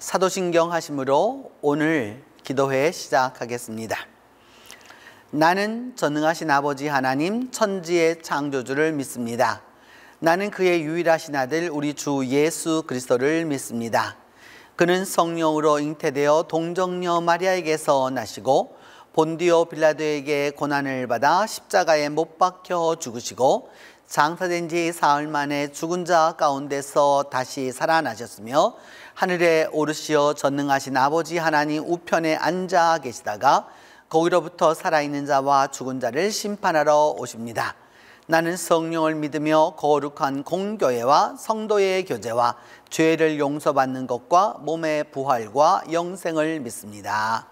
사도신경 하심으로 오늘 기도회 시작하겠습니다. 나는 전능하신 아버지 하나님 천지의 창조주를 믿습니다. 나는 그의 유일하신 아들 우리 주 예수 그리스도를 믿습니다. 그는 성령으로 잉태되어 동정녀 마리아에게서 나시고 본디오 빌라도에게 고난을 받아 십자가에 못 박혀 죽으시고 장사된 지 사흘 만에 죽은 자 가운데서 다시 살아나셨으며 하늘에 오르시어 전능하신 아버지 하나님 우편에 앉아 계시다가 거기로부터 살아있는 자와 죽은 자를 심판하러 오십니다. 나는 성령을 믿으며 거룩한 공교회와 성도의 교제와 죄를 용서받는 것과 몸의 부활과 영생을 믿습니다.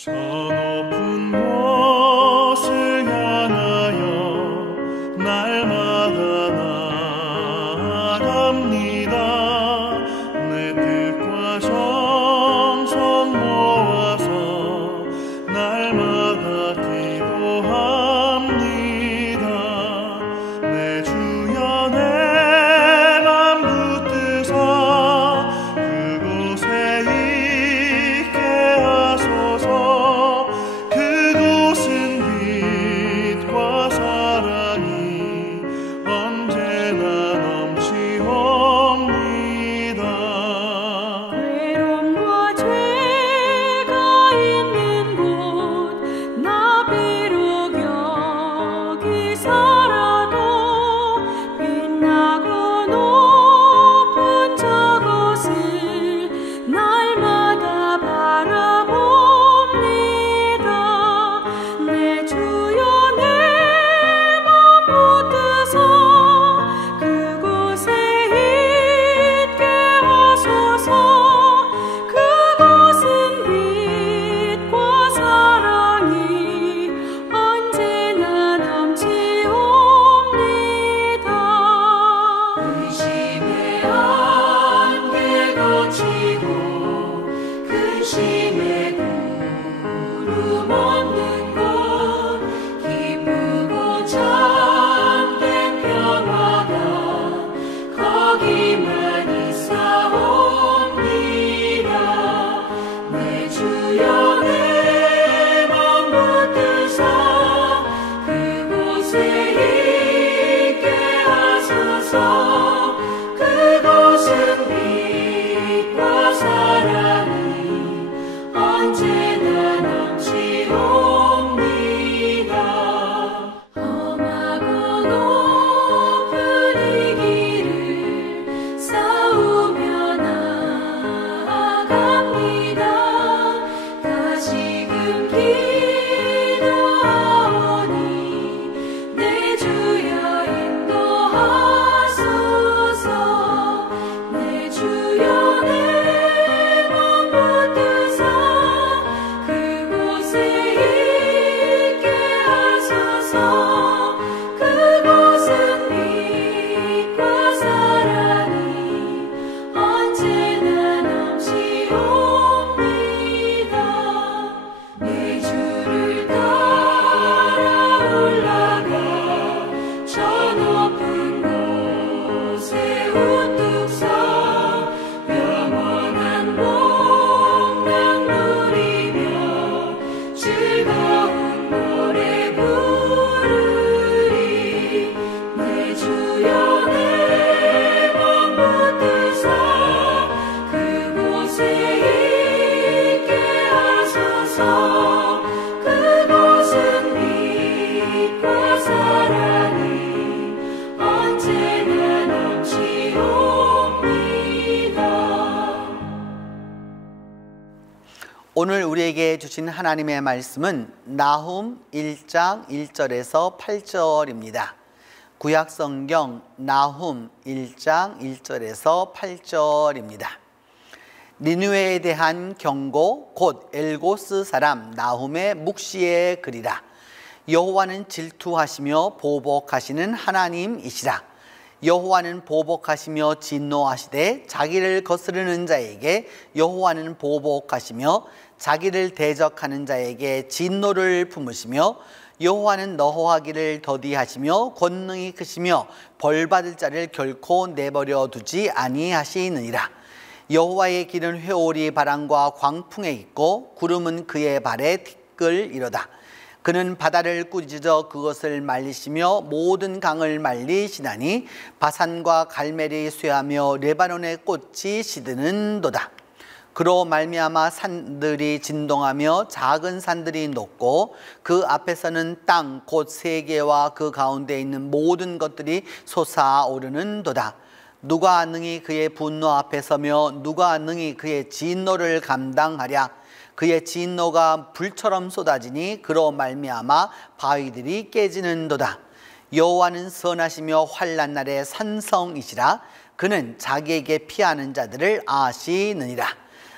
저 높은 곳을 향하여 날마다 나아갑니다. 내 뜻과 정성 모아서 날마다 기도합니다. 내 주여 내 맘 붙드사 그곳에 오늘 우리에게 주신 하나님의 말씀은 나훔 1장 1절에서 8절입니다. 구약성경 나훔 1장 1절에서 8절입니다. 니느웨에 대한 경고 곧 엘고스 사람 나훔의 묵시의 글이라. 여호와는 질투하시며 보복하시는 하나님이시라. 여호와는 보복하시며 진노하시되 자기를 거스르는 자에게 여호와는 보복하시며 자기를 대적하는 자에게 진노를 품으시며 여호와는 너호하기를 더디하시며 권능이 크시며 벌받을 자를 결코 내버려 두지 아니하시느니라. 여호와의 길은 회오리 바람과 광풍에 있고 구름은 그의 발에 티끌이로다. 그는 바다를 꾸짖어 그것을 말리시며 모든 강을 말리시나니 바산과 갈멜이 쇠하며 레바논의 꽃이 시드는도다. 그로 말미암아 산들이 진동하며 작은 산들이 녹고 그 앞에서는 땅 곧 세계와 그 가운데 있는 모든 것들이 솟아오르는도다. 누가 능히 그의 분노 앞에 서며 누가 능히 그의 진노를 감당하랴. 그의 진노가 불처럼 쏟아지니 그로 말미암아 바위들이 깨지는도다. 여호와는 선하시며 환난 날에 산성이시라. 그는 자기에게 피하는 자들을 아시느니라.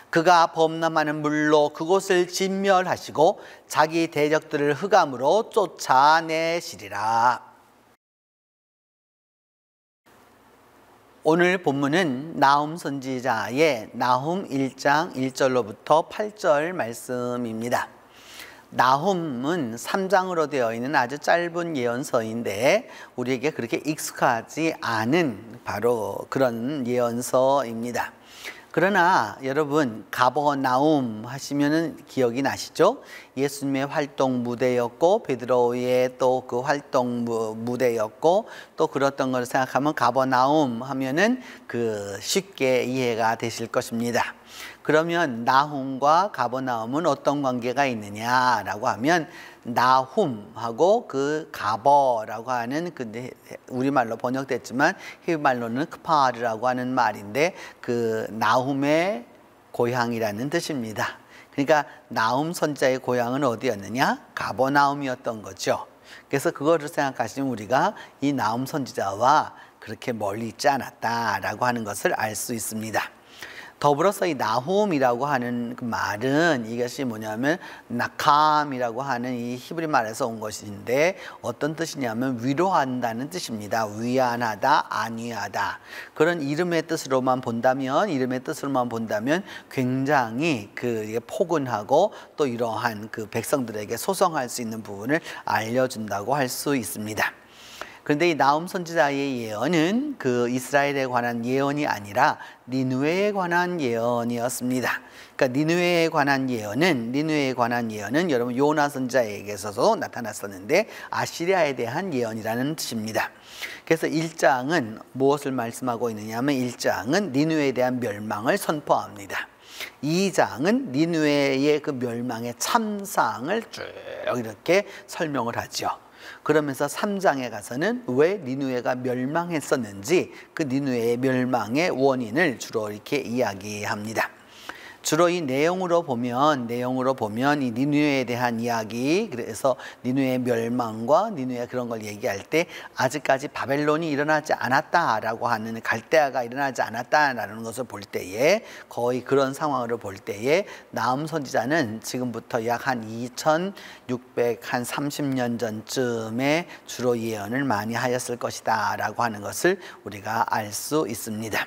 그가 범람하는 물로 그곳을 진멸하시고 자기 대적들을 흑암으로 쫓아내시리라. 오늘 본문은 나훔 선지자의 나훔 1장 1절로부터 8절 말씀입니다. 나훔은 3장으로 되어 있는 아주 짧은 예언서인데 우리에게 그렇게 익숙하지 않은 바로 그런 예언서입니다. 그러나 여러분 가버나움 하시면은 기억이 나시죠? 예수님의 활동 무대였고 베드로의 또 그 활동 무대였고 또 그랬던 걸 생각하면 가버나움 하면은 그 쉽게 이해가 되실 것입니다. 그러면 나훔과 가버나움은 어떤 관계가 있느냐라고 하면 나훔하고 그 가버라고 하는 그 우리말로 번역됐지만 히브리말로는 크파르라고 하는 말인데 그 나훔의 고향이라는 뜻입니다. 그러니까 나훔 선지자의 고향은 어디였느냐? 가버나움이었던 거죠. 그래서 그거를 생각하시면 우리가 이 나훔 선지자와 그렇게 멀리 있지 않았다라고 하는 것을 알 수 있습니다. 더불어서 이 나훔이라고 하는 그 말은 이것이 뭐냐면 나캄이라고 하는 이 히브리 말에서 온 것인데 어떤 뜻이냐면 위로한다는 뜻입니다. 위안하다, 안위하다. 그런 이름의 뜻으로만 본다면 굉장히 그 포근하고 또 이러한 그 백성들에게 소송할 수 있는 부분을 알려준다고 할 수 있습니다. 그런데 이 나훔 선지자의 예언은 그 이스라엘에 관한 예언이 아니라 니느웨에 관한 예언이었습니다. 그러니까 니느웨에 관한 예언은 여러분 요나 선지자에게서도 나타났었는데 아시리아에 대한 예언이라는 뜻입니다. 그래서 1장은 무엇을 말씀하고 있느냐 하면 1장은 니느웨에 대한 멸망을 선포합니다. 2장은 니느웨의 그 멸망의 참상을 쭉 이렇게 설명을 하죠. 그러면서 3장에 가서는 왜 니느웨가 멸망했었는지 그 니느웨의 멸망의 원인을 주로 이렇게 이야기합니다. 주로 이 내용으로 보면 이 니느웨에 대한 이야기, 그래서 니느웨의 멸망과 니느웨 그런 걸 얘기할 때 아직까지 바벨론이 일어나지 않았다라고 하는 갈대아가 일어나지 않았다라는 것을 볼 때에 거의 그런 상황으로 볼 때에 나훔 선지자는 지금부터 약 한 2630년 전쯤에 주로 예언을 많이 하였을 것이다라고 하는 것을 우리가 알 수 있습니다.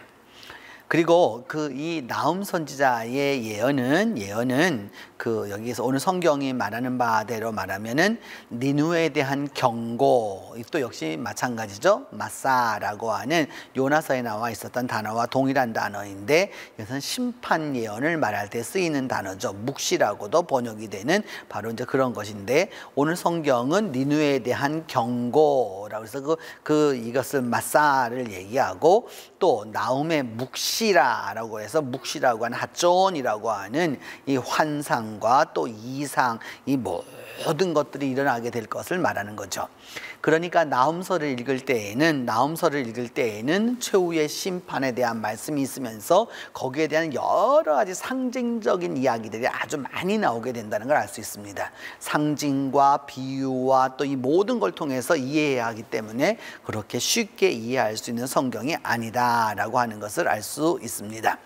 그리고 그 이 나훔 선지자의 예언은 그 여기서 오늘 성경이 말하는 바대로 말하면은 니느웨에 대한 경고, 또 역시 마찬가지죠. 마사라고 하는 요나서에 나와 있었던 단어와 동일한 단어인데 이것은 심판 예언을 말할 때 쓰이는 단어죠. 묵시라고도 번역이 되는 바로 이제 그런 것인데 오늘 성경은 니느웨에 대한 경고라고 해서 이것을 마사를 얘기하고 또 나훔의 묵시라라고 해서 묵시라고 하는 하존이라고 하는 이 환상과 또 이상 이 모든 것들이 일어나게 될 것을 말하는 거죠. 그러니까 나훔서를 읽을 때에는 최후의 심판에 대한 말씀이 있으면서 거기에 대한 여러 가지 상징적인 이야기들이 아주 많이 나오게 된다는 걸 알 수 있습니다. 상징과 비유와 또 이 모든 걸 통해서 이해해야 하기 때문에 그렇게 쉽게 이해할 수 있는 성경이 아니다라고 하는 것을 알 수 있습니다.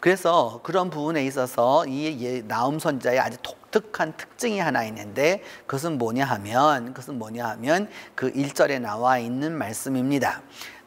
그래서 그런 부분에 있어서 이 나훔 선지자의 아주 독특한 특징이 하나 있는데 그것은 뭐냐 하면 그 1절에 나와 있는 말씀입니다.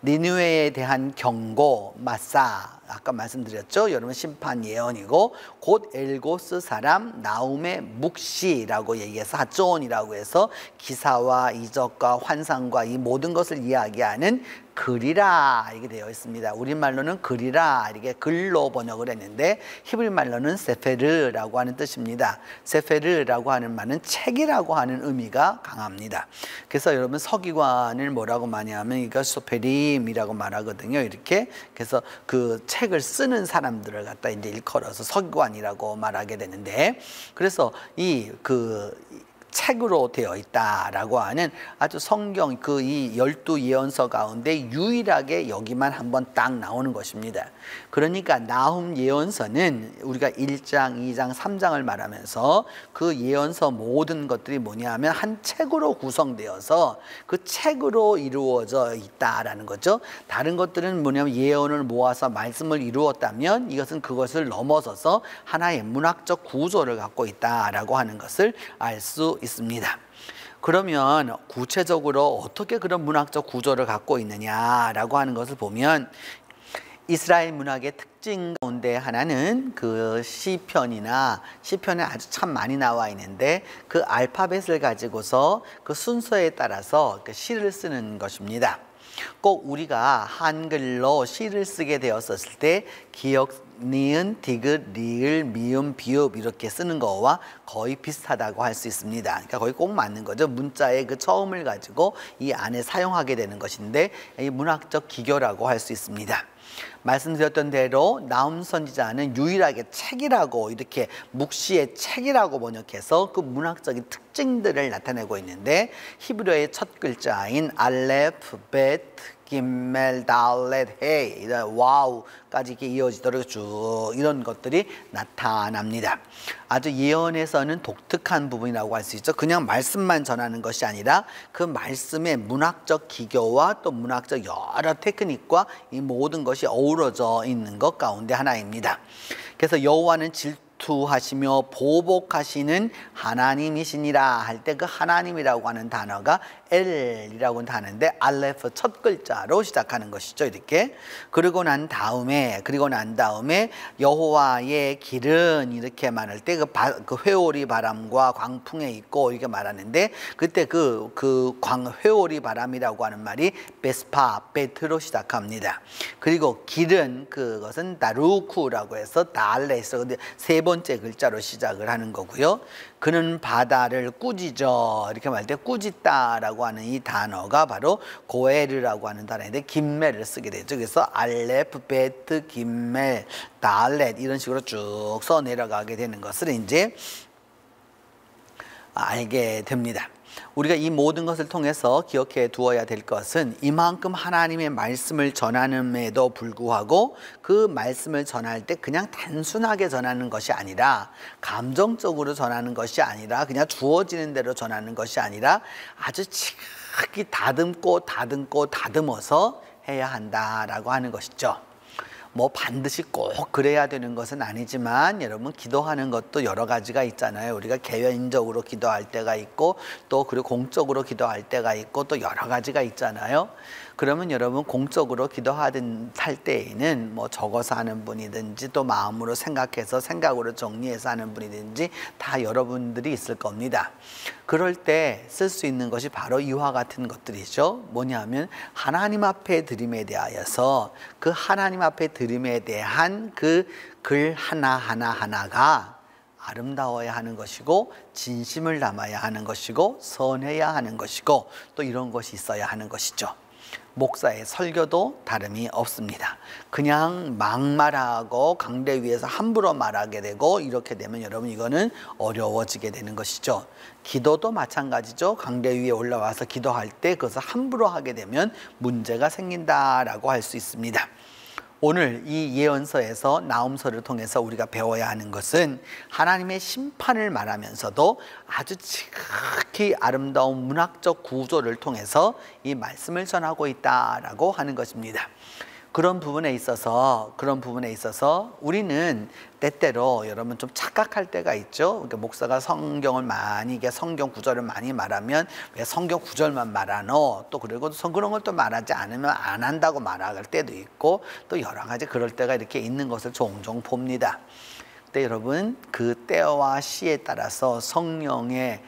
니느웨에 대한 경고, 마사, 아까 말씀드렸죠. 여러분 심판 예언이고 곧 엘고스 사람 나훔의 묵시라고 얘기해서 하존이라고 해서 기사와 이적과 환상과 이 모든 것을 이야기하는 글이라 이렇게 되어 있습니다. 우리말로는 글이라 이렇게 글로 번역을 했는데 히브리 말로는 세페르라고 하는 뜻입니다. 세페르라고 하는 말은 책이라고 하는 의미가 강합니다. 그래서 여러분 서기관을 뭐라고 많이 하면 이거 소페림이라고 말하거든요. 이렇게 그래서 그 책을 쓰는 사람들을 갖다 이제 일컬어서 서기관이라고 말하게 되는데 그래서 이 책으로 되어 있다라고 하는 아주 성경 이 12예언서 가운데 유일하게 여기만 한번 딱 나오는 것입니다. 그러니까 나훔 예언서는 우리가 1장, 2장, 3장을 말하면서 그 예언서 모든 것들이 뭐냐 하면 한 책으로 구성되어서 그 책으로 이루어져 있다라는 거죠. 다른 것들은 뭐냐면 예언을 모아서 말씀을 이루었다면 이것은 그것을 넘어서서 하나의 문학적 구조를 갖고 있다라고 하는 것을 알 수 있습니다. 그러면 구체적으로 어떻게 그런 문학적 구조를 갖고 있느냐라고 하는 것을 보면 이스라엘 문학의 특징 가운데 하나는 그 시편에 아주 참 많이 나와 있는데 그 알파벳을 가지고서 그 순서에 따라서 그 시를 쓰는 것입니다. 꼭 우리가 한글로 시를 쓰게 되었을 때 기역, 니은, 디귿, 리을, 미음, 비읍 이렇게 쓰는 거와 거의 비슷하다고 할 수 있습니다. 그러니까 거의 꼭 맞는 거죠. 문자의 그 처음을 가지고 이 안에 사용하게 되는 것인데 이 문학적 기교라고 할 수 있습니다. 말씀드렸던 대로 나훔 선지자는 유일하게 책이라고 이렇게 묵시의 책이라고 번역해서 그 문학적인 특징들을 나타내고 있는데 히브리어의 첫 글자인 알레프, 베트, 김멜, 달렛, 헤이, 와우까지 이렇게 이어지도록 쭉 이런 것들이 나타납니다. 아주 예언에서는 독특한 부분이라고 할 수 있죠. 그냥 말씀만 전하는 것이 아니라 그 말씀의 문학적 기교와 또 문학적 여러 테크닉과 이 모든 것이 어우러져 있는 것 가운데 하나입니다. 그래서 여호와는 질투하시며 보복하시는 하나님이시니라 할 때 그 하나님이라고 하는 단어가 엘이라고 하는 단어인데 알레프 첫 글자로 시작하는 것이죠. 이렇게 그러고 난 다음에 여호와의 길은 이렇게 말할 때 그 회오리 바람과 광풍에 있고 이렇게 말하는데 그때 그 회오리 바람이라고 하는 말이 베트로 시작합니다. 그리고 길은 그것은 다루쿠라고 해서 달레스 근데 세 번째 글자로 시작을 하는 거고요. 그는 바다를 꾸짖어 이렇게 말할 때 꾸짖다라고 하는 이 단어가 바로 고에르라고 하는 단어인데 김멜을 쓰게 되죠. 그래서 알레프, 베트, 김멜, 달렛 이런 식으로 쭉 써 내려가게 되는 것을 이제 알게 됩니다. 우리가 이 모든 것을 통해서 기억해 두어야 될 것은 이만큼 하나님의 말씀을 전하는에도 불구하고 그 말씀을 전할 때 그냥 단순하게 전하는 것이 아니라 감정적으로 전하는 것이 아니라 그냥 주어지는 대로 전하는 것이 아니라 아주 지극히 다듬어서 해야 한다라고 하는 것이죠. 뭐 반드시 꼭 그래야 되는 것은 아니지만 여러분 기도하는 것도 여러 가지가 있잖아요. 우리가 개인적으로 기도할 때가 있고 또 그리고 공적으로 기도할 때가 있고 또 여러 가지가 있잖아요. 그러면 여러분 공적으로 기도하든 할 때에는 뭐 적어서 하는 분이든지 또 마음으로 생각해서 생각으로 정리해서 하는 분이든지 다 여러분들이 있을 겁니다. 그럴 때 쓸 수 있는 것이 바로 이와 같은 것들이죠. 뭐냐면 하나님 앞에 드림에 대하여서 그 하나님 앞에 드림에 대한 그 글 하나가 아름다워야 하는 것이고 진심을 담아야 하는 것이고 선해야 하는 것이고 또 이런 것이 있어야 하는 것이죠. 목사의 설교도 다름이 없습니다. 그냥 막말하고 강대 위에서 함부로 말하게 되고 이렇게 되면 여러분 이거는 어려워지게 되는 것이죠. 기도도 마찬가지죠. 강대 위에 올라와서 기도할 때 그것을 함부로 하게 되면 문제가 생긴다라고 할 수 있습니다. 오늘 이 예언서에서 나훔서를 통해서 우리가 배워야 하는 것은 하나님의 심판을 말하면서도 아주 지극히 아름다운 문학적 구조를 통해서 이 말씀을 전하고 있다라고 하는 것입니다. 그런 부분에 있어서 우리는 때때로 여러분 좀 착각할 때가 있죠. 그러니까 목사가 성경을 많이 성경 구절을 많이 말하면 왜 성경 구절만 말하노? 또 그리고 그런 걸 또 말하지 않으면 안 한다고 말할 때도 있고 또 여러 가지 그럴 때가 이렇게 있는 것을 종종 봅니다. 근데 여러분 그 때와 시에 따라서 성령의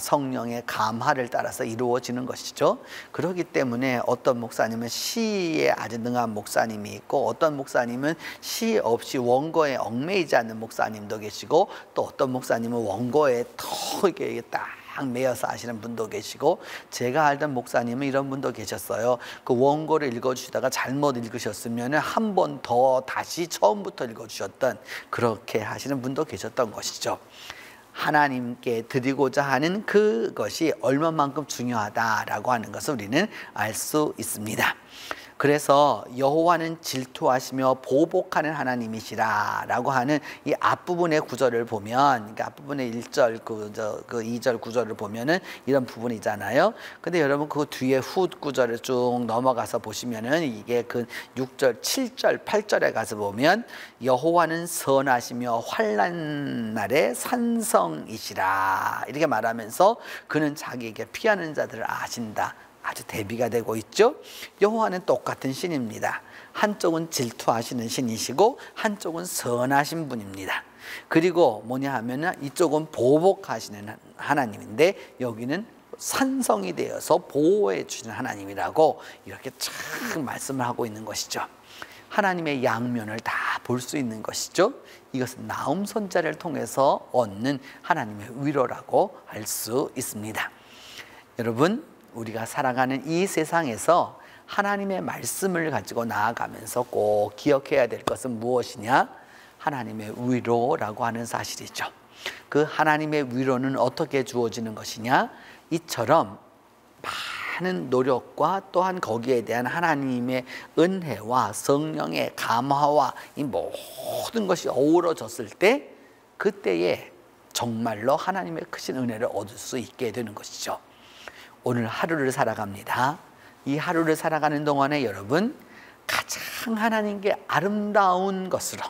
성령의 감화를 따라서 이루어지는 것이죠. 그렇기 때문에 어떤 목사님은 시에 아주 능한 목사님이 있고 어떤 목사님은 시 없이 원고에 얽매이지 않는 목사님도 계시고 또 어떤 목사님은 원고에 더 이게 딱 매여서 하시는 분도 계시고 제가 알던 목사님은 이런 분도 계셨어요. 그 원고를 읽어주시다가 잘못 읽으셨으면 한 번 더 다시 처음부터 읽어주셨던 그렇게 하시는 분도 계셨던 것이죠. 하나님께 드리고자 하는 그것이 얼마만큼 중요하다라고 하는 것을 우리는 알 수 있습니다. 그래서 여호와는 질투하시며 보복하는 하나님이시라 라고 하는 이 앞부분의 구절을 보면, 그러니까 앞부분의 1절 그 2절 구절을 보면은 이런 부분이잖아요. 근데 여러분 그 뒤에 후 구절을 쭉 넘어가서 보시면은 이게 그 6절, 7절, 8절에 가서 보면 여호와는 선하시며 환난 날에 산성이시라 이렇게 말하면서 그는 자기에게 피하는 자들을 아신다. 아주 대비가 되고 있죠. 여호와는 똑같은 신입니다. 한쪽은 질투하시는 신이시고 한쪽은 선하신 분입니다. 그리고 뭐냐 하면은 이쪽은 보복하시는 하나님인데 여기는 산성이 되어서 보호해 주시는 하나님이라고 이렇게 참 말씀을 하고 있는 것이죠. 하나님의 양면을 다 볼 수 있는 것이죠. 이것은 나훔 선자를 통해서 얻는 하나님의 위로라고 할 수 있습니다. 여러분, 우리가 살아가는 이 세상에서 하나님의 말씀을 가지고 나아가면서 꼭 기억해야 될 것은 무엇이냐? 하나님의 위로라고 하는 사실이죠. 그 하나님의 위로는 어떻게 주어지는 것이냐? 이처럼 많은 노력과 또한 거기에 대한 하나님의 은혜와 성령의 감화와 이 모든 것이 어우러졌을 때 그때에 정말로 하나님의 크신 은혜를 얻을 수 있게 되는 것이죠. 오늘 하루를 살아갑니다. 이 하루를 살아가는 동안에 여러분 가장 하나님께 아름다운 것으로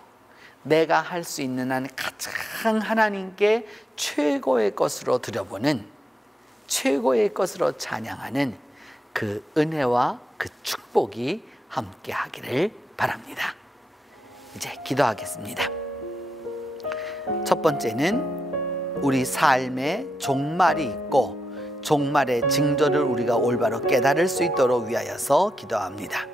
내가 할 수 있는 한 가장 하나님께 최고의 것으로 드려보는 최고의 것으로 찬양하는 그 은혜와 그 축복이 함께 하기를 바랍니다. 이제 기도하겠습니다. 첫 번째는 우리 삶에 종말이 있고 종말의 징조를 우리가 올바로 깨달을 수 있도록 위하여서 기도합니다.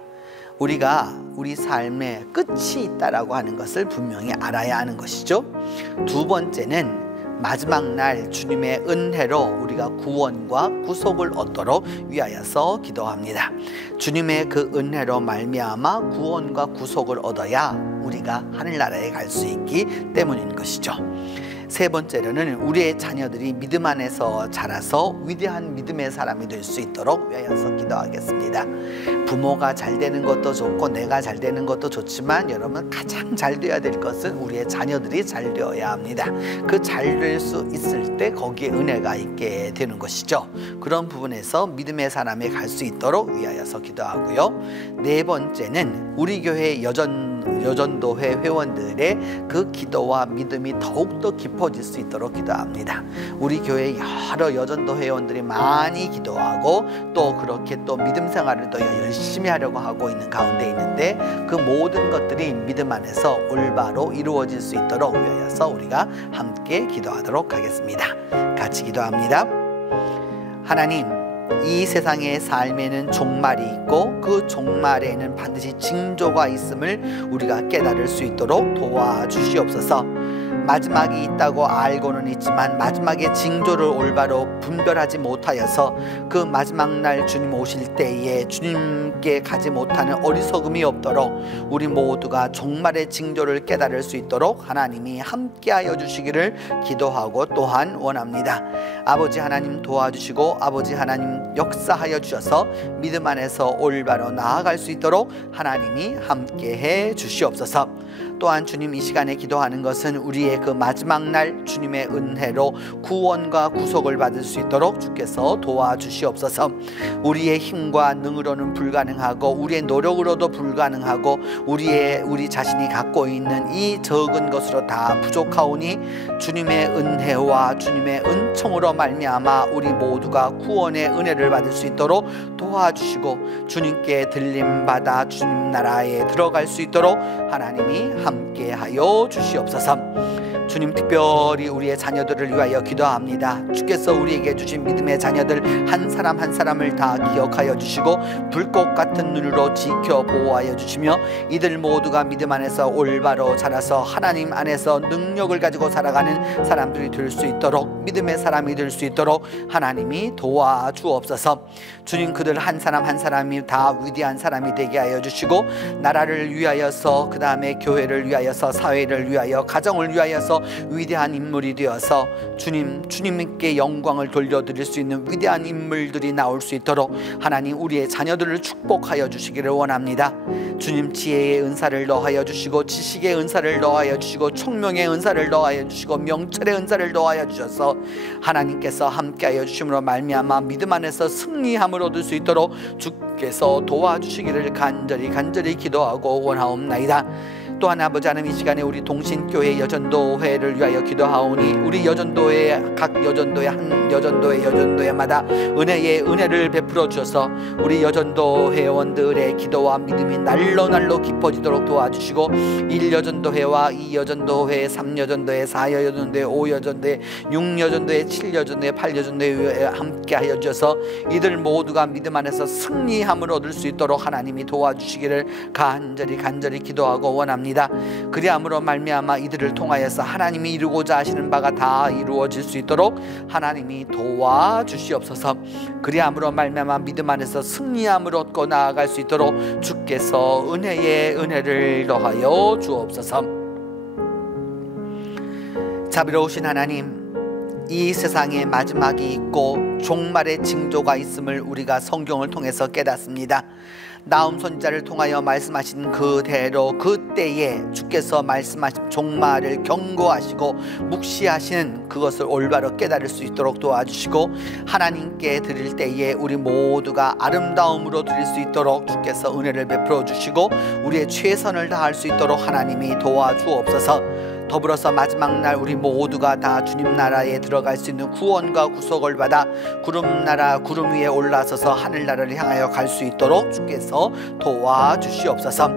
우리가 우리 삶에 끝이 있다라고 하는 것을 분명히 알아야 하는 것이죠. 두 번째는 마지막 날 주님의 은혜로 우리가 구원과 구속을 얻도록 위하여서 기도합니다. 주님의 그 은혜로 말미암아 구원과 구속을 얻어야 우리가 하늘나라에 갈 수 있기 때문인 것이죠. 세 번째로는 우리의 자녀들이 믿음 안에서 자라서 위대한 믿음의 사람이 될 수 있도록 위하여서 기도하겠습니다. 부모가 잘 되는 것도 좋고 내가 잘 되는 것도 좋지만 여러분 가장 잘 되어야 될 것은 우리의 자녀들이 잘 되어야 합니다. 그 잘 될 수 있을 때 거기에 은혜가 있게 되는 것이죠. 그런 부분에서 믿음의 사람이 갈 수 있도록 위하여서 기도하고요. 네 번째는 우리 교회 여전도회 회원들의 그 기도와 믿음이 더욱더 깊어질 수 있도록 기도합니다. 우리 교회 여러 여전도 회원들이 많이 기도하고 또 그렇게 또 믿음 생활을 더 열심히 하려고 하고 있는 가운데 있는데 그 모든 것들이 믿음 안에서 올바로 이루어질 수 있도록 위하여서 우리가 함께 기도하도록 하겠습니다. 같이 기도합니다. 하나님, 이 세상의 삶에는 종말이 있고 그 종말에는 반드시 징조가 있음을 우리가 깨달을 수 있도록 도와주시옵소서. 마지막이 있다고 알고는 있지만 마지막의 징조를 올바로 분별하지 못하여서 그 마지막 날 주님 오실 때에 주님께 가지 못하는 어리석음이 없도록 우리 모두가 종말의 징조를 깨달을 수 있도록 하나님이 함께하여 주시기를 기도하고 또한 원합니다. 아버지 하나님 도와주시고 아버지 하나님 역사하여 주셔서 믿음 안에서 올바로 나아갈 수 있도록 하나님이 함께해 주시옵소서. 또한 주님 이 시간에 기도하는 것은 우리의 그 마지막 날 주님의 은혜로 구원과 구속을 받을 수 있도록 주께서 도와주시옵소서. 우리의 힘과 능으로는 불가능하고 우리의 노력으로도 불가능하고 우리 자신이 갖고 있는 이 적은 것으로 다 부족하오니 주님의 은혜와 주님의 은총으로 말미암아 우리 모두가 구원의 은혜를 받을 수 있도록 도와주시고 주님께 들림받아 주님 나라에 들어갈 수 있도록 하나님이 함께하여 주시옵소서. 주님 특별히 우리의 자녀들을 위하여 기도합니다. 주께서 우리에게 주신 믿음의 자녀들 한 사람 한 사람을 다 기억하여 주시고 불꽃 같은 눈으로 지켜 보호하여 주시며 이들 모두가 믿음 안에서 올바로 자라서 하나님 안에서 능력을 가지고 살아가는 사람들이 될 수 있도록 믿음의 사람이 될 수 있도록 하나님이 도와주옵소서. 주님 그들 한 사람 한 사람이 다 위대한 사람이 되게 하여 주시고 나라를 위하여서 그 다음에 교회를 위하여서 사회를 위하여 가정을 위하여서 위대한 인물이 되어서 주님께 영광을 돌려드릴 수 있는 위대한 인물들이 나올 수 있도록 하나님 우리의 자녀들을 축복하여 주시기를 원합니다. 주님 지혜의 은사를 더하여 주시고 지식의 은사를 더하여 주시고 총명의 은사를 더하여 주시고 명철의 은사를 더하여 주셔서 하나님께서 함께하여 주심으로 말미암아 믿음 안에서 승리함을 얻을 수 있도록 주께서 도와주시기를 간절히 기도하고 원하옵나이다. 또한 아버지 하나님 이 시간에 우리 동신교회 여전도회를 위하여 기도하오니 우리 여전도회 각 여전도회 한 여전도회마다 은혜를 베풀어 주셔서 우리 여전도 회원들의 기도와 믿음이 날로 깊어지도록 도와주시고 1여전도회와 2여전도회 3여전도회 4여전도회 5여전도회 6여전도회 7여전도회 8여전도회 함께 하여 주셔서 이들 모두가 믿음 안에서 승리함을 얻을 수 있도록 하나님이 도와주시기를 간절히 기도하고 원합니다. 그리함으로 말미암아 이들을 통하여서 하나님이 이루고자 하시는 바가 다 이루어질 수 있도록 하나님이 도와주시옵소서. 그리함으로 말미암아 믿음 안에서 승리함을 얻고 나아갈 수 있도록 주께서 은혜의 은혜를 더하여 주옵소서. 자비로우신 하나님, 이 세상에 마지막이 있고 종말의 징조가 있음을 우리가 성경을 통해서 깨닫습니다. 나움 선지자를 통하여 말씀하신 그대로 그때에 주께서 말씀하신 종말을 경고하시고 묵시하시는 그것을 올바로 깨달을 수 있도록 도와주시고 하나님께 드릴 때에 우리 모두가 아름다움으로 드릴 수 있도록 주께서 은혜를 베풀어 주시고 우리의 최선을 다할 수 있도록 하나님이 도와주옵소서. 더불어서 마지막 날 우리 모두가 다 주님 나라에 들어갈 수 있는 구원과 구속을 받아 구름 위에 올라서서 하늘나라를 향하여 갈 수 있도록 주께서 도와주시옵소서.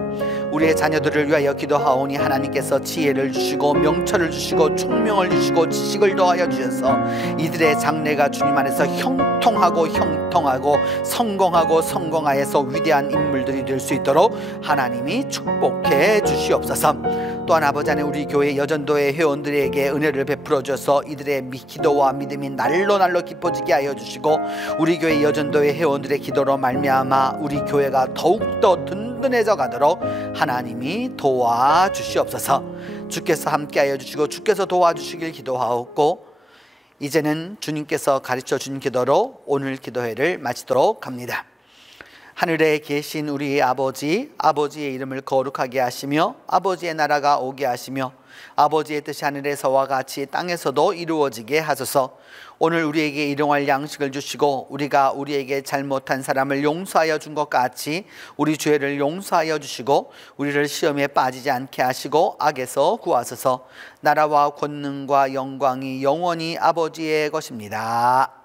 우리의 자녀들을 위하여 기도하오니 하나님께서 지혜를 주시고 명철을 주시고 총명을 주시고 지식을 더하여 주셔서 이들의 장래가 주님 안에서 형통하고 성공하여서 위대한 인물들이 될 수 있도록 하나님이 축복해 주시옵소서. 또한 아버지 하나님 우리 교회 여전도의 회원들에게 은혜를 베풀어 주셔서 이들의 기도와 믿음이 날로 깊어지게 하여 주시고 우리 교회 여전도의 회원들의 기도로 말미암아 우리 교회가 더욱더 든든해져 가도록 하나님이 도와주시옵소서. 주께서 함께하여 주시고 주께서 도와주시길 기도하옵고 이제는 주님께서 가르쳐 준 기도로 오늘 기도회를 마치도록 합니다. 하늘에 계신 우리 아버지, 아버지의 이름을 거룩하게 하시며 아버지의 나라가 오게 하시며 아버지의 뜻이 하늘에서와 같이 땅에서도 이루어지게 하소서. 오늘 우리에게 일용할 양식을 주시고 우리가 우리에게 잘못한 사람을 용서하여 준 것 같이 우리 죄를 용서하여 주시고 우리를 시험에 빠지지 않게 하시고 악에서 구하소서. 나라와 권능과 영광이 영원히 아버지의 것입니다.